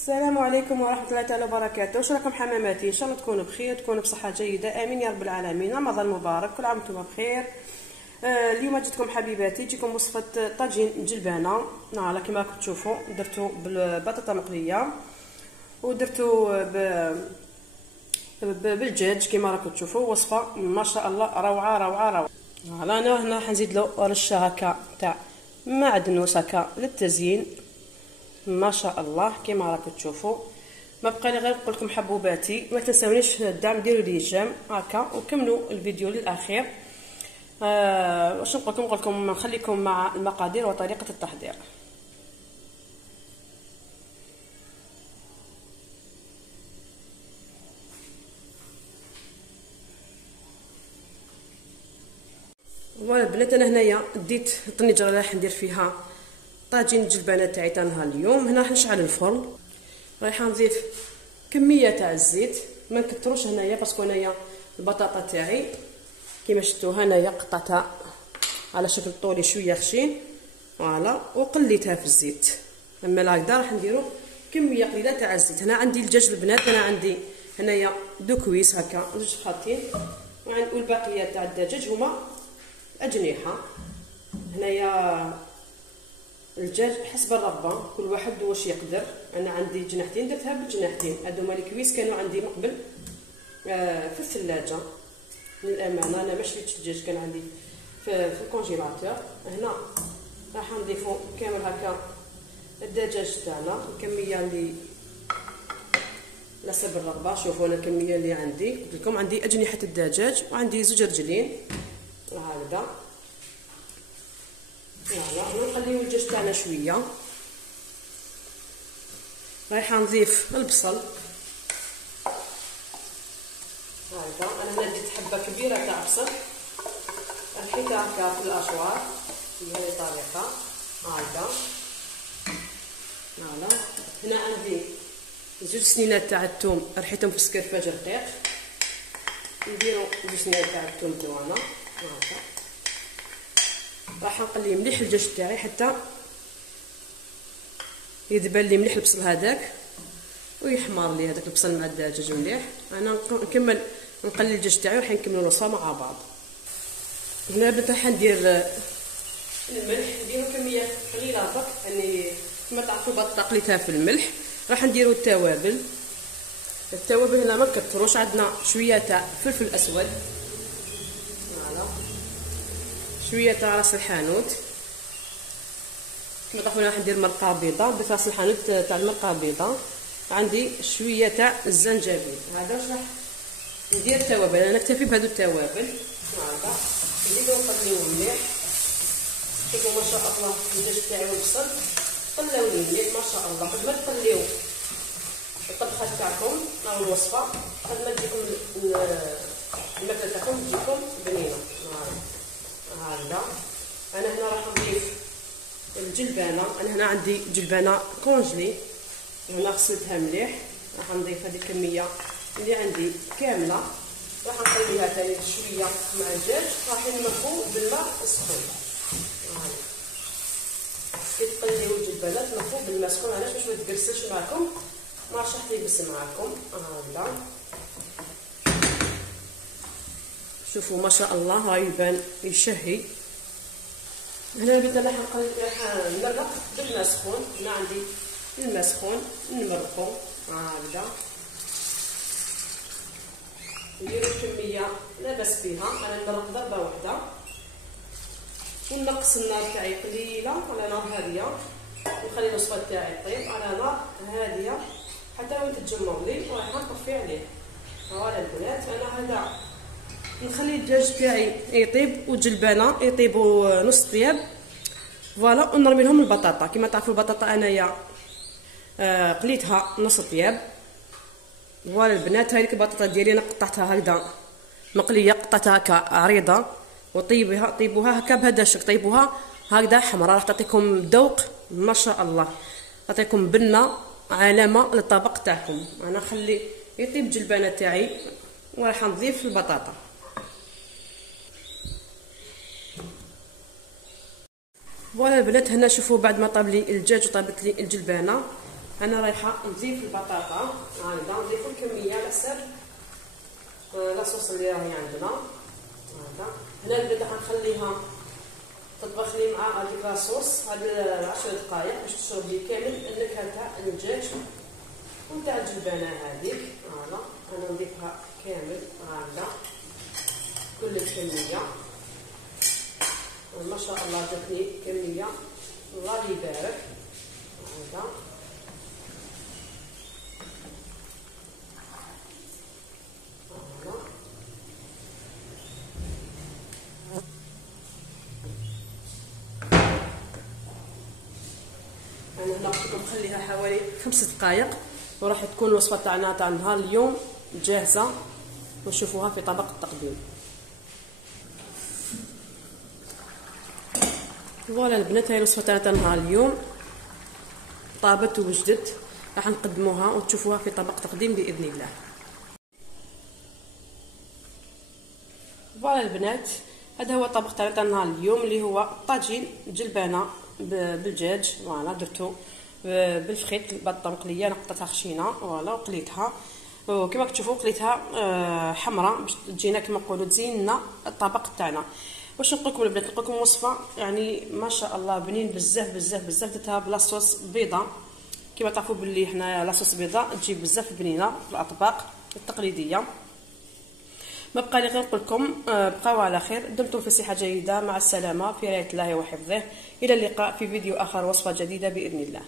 السلام عليكم ورحمه الله تعالى وبركاته. واش راكم حماماتي؟ ان شاء الله تكونوا بخير، تكونوا بصحه جيده، امين يا رب العالمين. رمضان مبارك، كل عام وانتم بخير. اليوم جيتكم حبيباتي، جيتكم وصفه طاجين جلبانه. فوالا كما راكم تشوفوا درتو بالبطاطا مقليه ودرتو بالدجاج كما راكم تشوفوا. وصفه ما شاء الله روعه روعه روعه. فوالا انا هنا حنزيد له رشه هكا تاع معدنوس هكا للتزيين ما شاء الله كما راكم تشوفوا. ما بقى لي غير نقول لكم حبوباتي، ما تنساونيش الدعم، ديروا لي جيم هكا وكملوا الفيديو للاخير. واش نقول لكم نخليكم مع المقادير وطريقه التحضير. فوالا البنات، انا هنايا ديت الطنجره راح ندير فيها طاجين الجلبانه تاعي تاع نهار اليوم. هنا راح نشعل الفرن، رايحه نضيف كميه تاع الزيت، ما نكثروش هنايا باسكو هنايا البطاطا تاعي كيما شفتوها هنايا قطعتها على شكل طولي شويه خشين فوالا وقليتها في الزيت. اما هكذا راح نديرو كميه قليله تاع الزيت. هنا عندي الدجاج البنات، انا عندي هنايا دو كويس هكا زوج خاطين، والباقيه تاع الدجاج هما اجنحه. هنايا الدجاج حسب الرغبه، كل واحد واش يقدر. انا عندي جناحتين درتها بالجناحتين، هادو هما الكويس كانوا عندي من قبل في الثلاجه. للامانه انا ما شريتش الدجاج، كان عندي في الكونجيلاتور. هنا راح نضيفو كامل هكا الدجاج تاعنا الكميه اللي على حسب الرغبه. شوفوا انا الكميه اللي عندي، قلت لكم عندي اجنحه الدجاج وعندي زوج رجلين هكذا. فوالا نخليو الدجاج تاعنا شويه. رايحه نضيف البصل هكذا. انا هنا ديت حبه كبيره تاع بصل، رحيتها هكا في الاشوار بهذه الطريقه هكذا. فوالا هنا عندي زوج سنينات تاع الثوم، رحيتهم في السكرفاج رقيق. نديرو زوج سنينات تاع الثوم تاعنا هكا. راح نقلي مليح الدجاج تاعي حتى يذبل لي مليح البصل هذاك ويحمر لي هذاك البصل مع الدجاج مليح. انا نكمل نقلي الدجاج تاعي وراح نكملوا الوصفه مع بعض. هنا بنت راح ندير الملح، نديرو كميه قليله برك يعني كما تعرفوا بطاطا قليتها في الملح. راح نديرو التوابل هنا ما نكثروش، عندنا شويه تاع فلفل اسود فوالا، شويه تاع راس الحانوت كما تعرفوا. راح ندير مرقه بيضاء، ضيف راس الحانوت تاع المرقه بيضاء. عندي شويه تاع الزنجبيل. هذا واش راح ندير التوابل. انا نكتفي بهذو التوابل هكذا. نزيدو نقليو مليح. شوفوا ما شاء الله الدجاج تاعي والبصل طلاو لي مليح ما شاء الله. قبل ما تقليو الطبخه تاعكم او الوصفه، قبل ما تجيكم الماكله تاعكم تجيكم بنينه هكذا. انا هنا راح نضيف الجلبانه. انا هنا عندي جلبانه كونجلي، هنا غسلتها مليح. راح نضيف هذه الكميه اللي عندي كامله. راح نخليها ثاني شويه مع الدجاج. راح نمكو بالماء السخون كي تقليو الجلبانه تنكو بالماء السخون. علاش؟ باش ما تقرصش معكم، ما راحش يبس معكم هكذا. شوفوا ما شاء الله هاي يبان يشهي. هنا بدا راح نمرق بالماء سخون. هنا عندي الماء سخون نمرقو هكذا. نديرو كميه لا باس بها. انا نمرق ضربه واحده ونقص النار تاعي قليله على نار هاديه، ونخلي الوصفه تاعي طيب على نار هاديه حتى وين تتجمعوا لي وراح نطفي عليه. فوالا البنات، انا هذا نخلي الدجاج تاعي يطيب والجلبانه يطيبوا نص طياب فوالا. ونرمي لهم البطاطا. كما تعرفوا البطاطا انايا قليتها نص طياب فوالا البنات. هذيك البطاطا ديالي انا قطعتها هكذا مقليه، قطعتها هكا عريضه طيبوها هكا بهذا الشكل. طيبوها هكذا حمراء راح تعطيكم ذوق ما شاء الله، تعطيكم بنه علامه للطبق تاعكم. انا نخلي يطيب الجلبانه تاعي وراح نضيف البطاطا. فوالا البنات، هنا شوفوا بعد ما طاب لي الدجاج وطابت لي الجلبانه انا رايحه نضيف البطاطا. هكذا نضيف الكميه على حسب لاصوص اللي راهي عندنا. هذا هنا البنات غنخليها تطبخ لي مع هذيك لاصوص هاد 10 دقائق باش تشرب لي كامل النكهه تاع الدجاج وتاع الجلبانه هذيك. فوالا انا نضيفها كامل هكذا كل الكميه. ما شاء الله جاتني كميه الله يبارك. هذا انا هنا قلت لكم خليها حوالي 5 دقائق وراح تكون الوصفه تاعنا تاع نهار اليوم جاهزه ونشوفوها في طبق التقديم. فوالا البنات هاي الوصفه تاعنا نهار اليوم طابت ووجدت، راح نقدموها وتشوفوها في طبق تقديم باذن الله. فوالا البنات هذا هو الطبق تاعنا نهار اليوم اللي هو طاجين جلبانه بالدجاج. فوالا درتو بالفخيط البطه مقليه، انا قطعتها خشينه فوالا وقليتها وكما كتشوفوا قليتها حمراء باش تجينا كما نقولوا تزيننا الطبق تاعنا. واش نقول لكم البنات، نقول لكم وصفه يعني ما شاء الله بنين بزاف بزاف بزاف. درتها بلاصوص بيضه، كما تعرفوا باللي حنا لاصوص بيضه تجيب بزاف بنينه في الاطباق التقليديه. ما بقى لي غير نقول لكم بقاو على خير، دمتم في صحه جيده، مع السلامه في رعايه الله وحفظه، الى اللقاء في فيديو اخر وصفه جديده باذن الله.